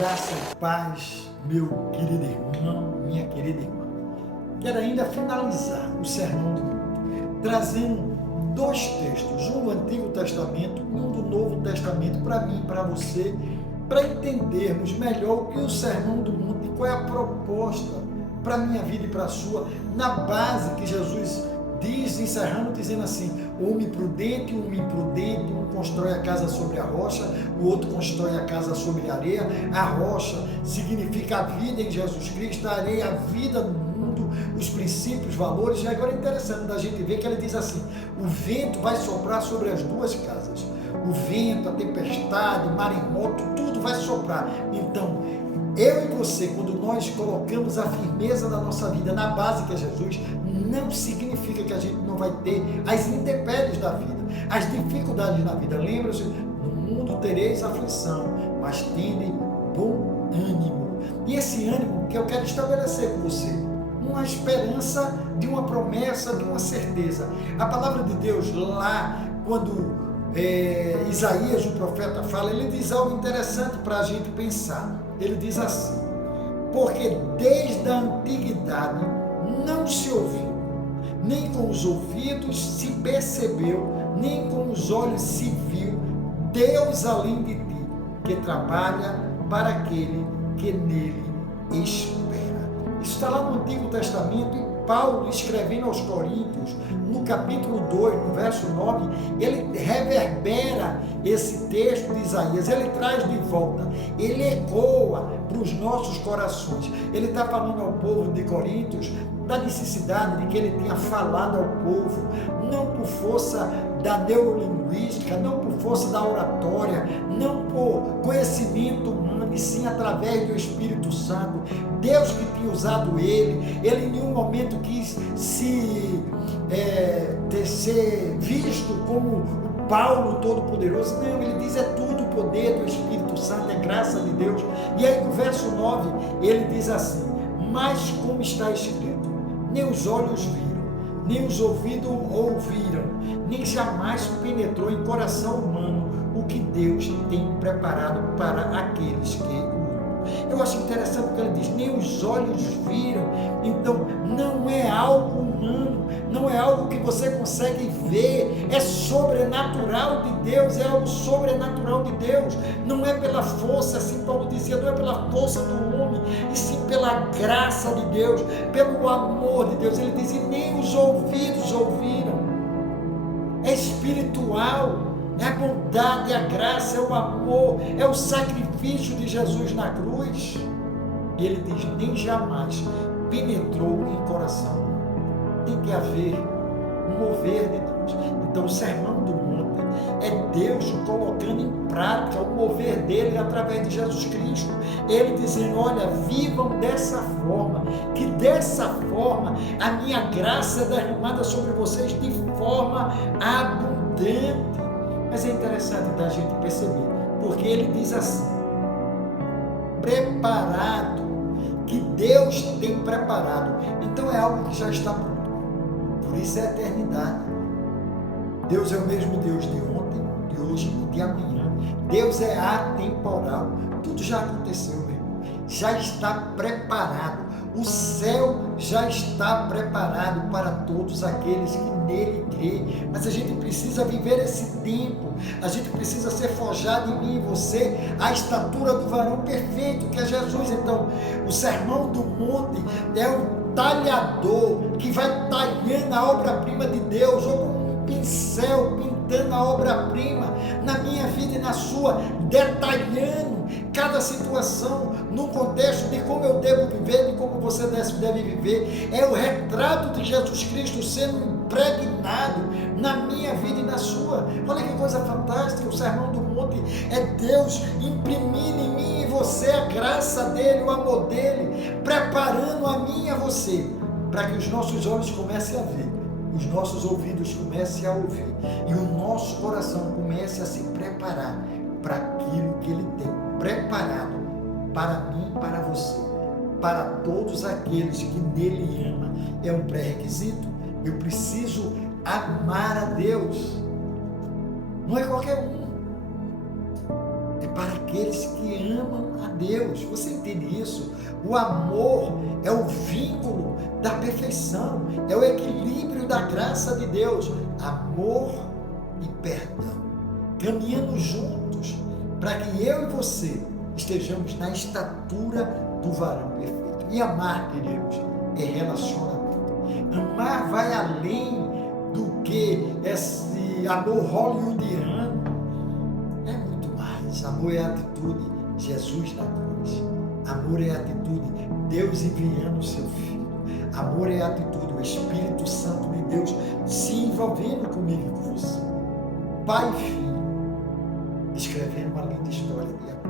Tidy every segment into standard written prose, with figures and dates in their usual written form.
Graça e paz, meu querido irmão, minha querida irmã. Quero ainda finalizar o Sermão do Monte, trazendo dois textos, um do Antigo Testamento e um do Novo Testamento, para mim e para você, para entendermos melhor o que o Sermão do Monte, qual é a proposta para a minha vida e para a sua, na base que Jesus diz, encerrando, dizendo assim: o homem prudente e o homem imprudente, um constrói a casa sobre a rocha, o outro constrói a casa sobre a areia. A rocha significa a vida em Jesus Cristo, a areia, a vida no mundo, os princípios, valores. E agora é interessante da gente ver que ele diz assim: o vento vai soprar sobre as duas casas. O vento, a tempestade, maremoto, tudo vai soprar. Então, eu e você, quando nós colocamos a firmeza da nossa vida na base que é Jesus, não significa que a gente não vai ter as intempéries da vida, as dificuldades da vida. Lembra-se, no mundo tereis aflição, mas tende bom ânimo. E esse ânimo que eu quero estabelecer com você, uma esperança de uma promessa, de uma certeza. A palavra de Deus lá, quando Isaías, o profeta, fala, ele diz algo interessante para a gente pensar. Ele diz assim: porque desde a antiguidade não se ouviu, nem com os ouvidos se percebeu, nem com os olhos se viu Deus além de ti, que trabalha para aquele que nele espera. Isso está lá no Antigo Testamento, e Paulo, escrevendo aos Coríntios, no capítulo 2, no verso 9, ele reverbera esse texto de Isaías, ele traz de volta, ele ecoa para os nossos corações. Ele está falando ao povo de Coríntios da necessidade de que ele tenha falado ao povo, não por força da neurolinguística, não por força da oratória, não por conhecimento humano, e sim através do Espírito Santo. Deus que tinha usado ele em nenhum momento quis ser visto como o Paulo Todo-Poderoso. Não, ele diz: é tudo poder do Espírito Santo, é graça de Deus. E aí no verso 9 ele diz assim: mas como está escrito, nem os olhos viram, nem os ouvidos ouviram, nem jamais penetrou em coração humano o que Deus tem preparado para aqueles que o amam. Eu acho interessante porque ele diz: nem os olhos viram. Então não é algo humano, não é algo que você consegue ver, é sobrenatural de Deus, é algo sobrenatural de Deus. Não é pela força, assim Paulo dizia, não é pela força do homem, e sim pela graça de Deus, pelo amor de Deus. Ele diz: e nem os ouvidos ouviram. É espiritual, é a bondade, é a graça, é o amor, é o sacrifício de Jesus na cruz. E ele diz: nem jamais penetrou em coração. Tem que haver um mover de Deus. Então o Sermão do Monte é Deus colocando em prática o mover dele através de Jesus Cristo. Ele dizendo: olha, vivam dessa forma, que dessa forma a minha graça é derramada sobre vocês de forma abundante. Mas é interessante da gente perceber, porque ele diz assim: preparado, que Deus tem preparado. Então é algo que já está pronto. Por isso é a eternidade. Deus é o mesmo Deus de ontem, de hoje e de amanhã. Deus é atemporal. Tudo já aconteceu, meu irmão. Já está preparado. O céu já está preparado para todos aqueles que nele crê. Mas a gente precisa viver esse tempo. A gente precisa ser forjado em mim e você a estatura do varão perfeito, que é Jesus. Então, o Sermão do Monte é um talhador que vai talhando a obra-prima de Deus, ou como um pincel pintando a obra-prima na minha vida e na sua, detalhando cada situação no contexto de como eu devo viver, de como você deve viver. É o retrato de Jesus Cristo sendo impregnado na minha vida e na sua. Olha que coisa fantástica. O Sermão do Monte é Deus imprimindo em mim e você a graça dele, o amor dele, preparando a mim e a você, para que os nossos olhos comecem a ver, os nossos ouvidos comecem a ouvir e o nosso coração comece a se preparar para aquilo que ele tem preparado para mim e para você, para todos aqueles que nele amam. É um pré-requisito. Eu preciso amar a Deus. Não é qualquer um. É para aqueles que amam a Deus. Você entende isso? O amor é o vínculo da perfeição, é o equilíbrio da graça de Deus. Amor e perdão, caminhando juntos, para que eu e você estejamos na estatura do varão perfeito. E amar, queridos, é relacionamento. Amar vai além do que esse amor hollywoodiano. É muito mais. Amor é atitude. Jesus na cruz. Amor é atitude. Deus enviando o seu Filho. Amor é atitude. O Espírito Santo de Deus se envolvendo comigo e com você. Pai e Filho escrevendo uma linda história de amor.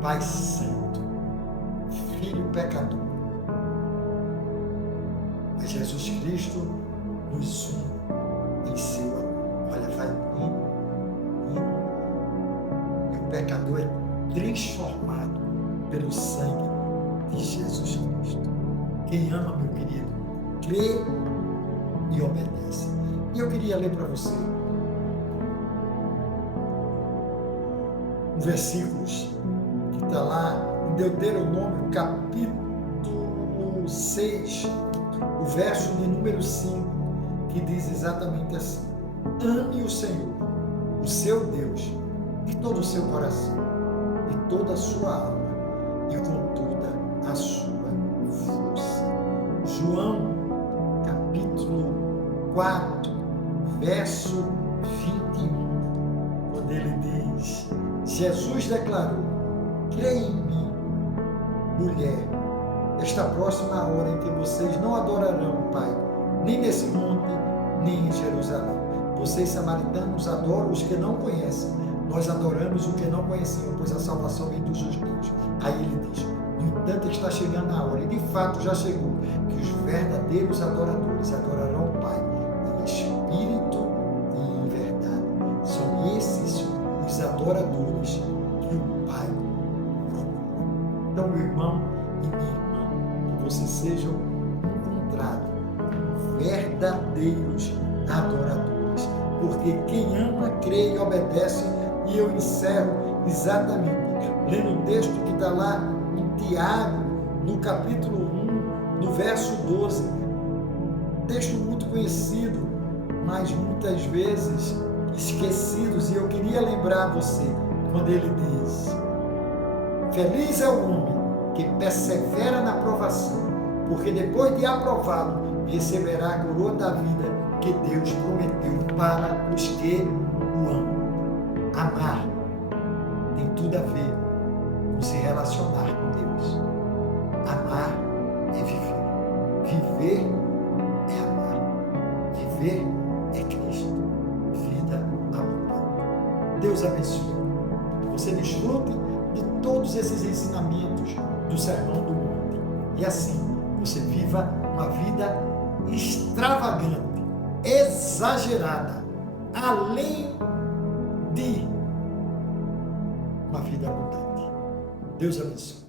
Pai Santo, Filho pecador. Mas Jesus Cristo nos une em seu amor. Olha, vai unindo. E o pecador é transformado pelo sangue de Jesus Cristo. Quem ama, meu querido, crê e obedece. E eu queria ler para você um versículo que está lá em Deuteronômio, capítulo 6, o verso de número 5, que diz exatamente assim: ame o Senhor, o seu Deus, de todo o seu coração, de toda a sua alma e com toda a sua força. João, capítulo 4, verso 21, quando ele diz, Jesus declarou: creia em mim, mulher, está próxima a hora em que vocês não adorarão o Pai, nem nesse monte, nem em Jerusalém. Vocês, samaritanos, adoram os que não conhecem. Nós adoramos o que não conheciam, pois a salvação vem dos judeus. Aí ele diz: no entanto, está chegando a hora, e de fato já chegou, que os verdadeiros adoradores adorarão o Pai em espírito e em verdade. São esses os adoradores que o Pai procura. Então, meu irmão e minha irmã, que vocês sejam encontrados verdadeiros adoradores, porque quem ama, crê e obedece. E eu encerro exatamente lendo o texto que está lá em Tiago, no capítulo 1, no verso 12, texto muito conhecido, mas muitas vezes esquecidos, e eu queria lembrar você, quando ele diz: feliz é o homem que persevera na provação, porque depois de aprovado, receberá a coroa da vida que Deus prometeu para os que o amam. Amar tem tudo a ver com se relacionar com Deus. Amar é viver. Viver é amar. Viver é Cristo. Vida abundante. Deus abençoe. Que você desfrute de todos esses ensinamentos do Sermão do Monte. E assim, você viva uma vida extravagante, exagerada, além de uma vida abundante. Deus abençoe.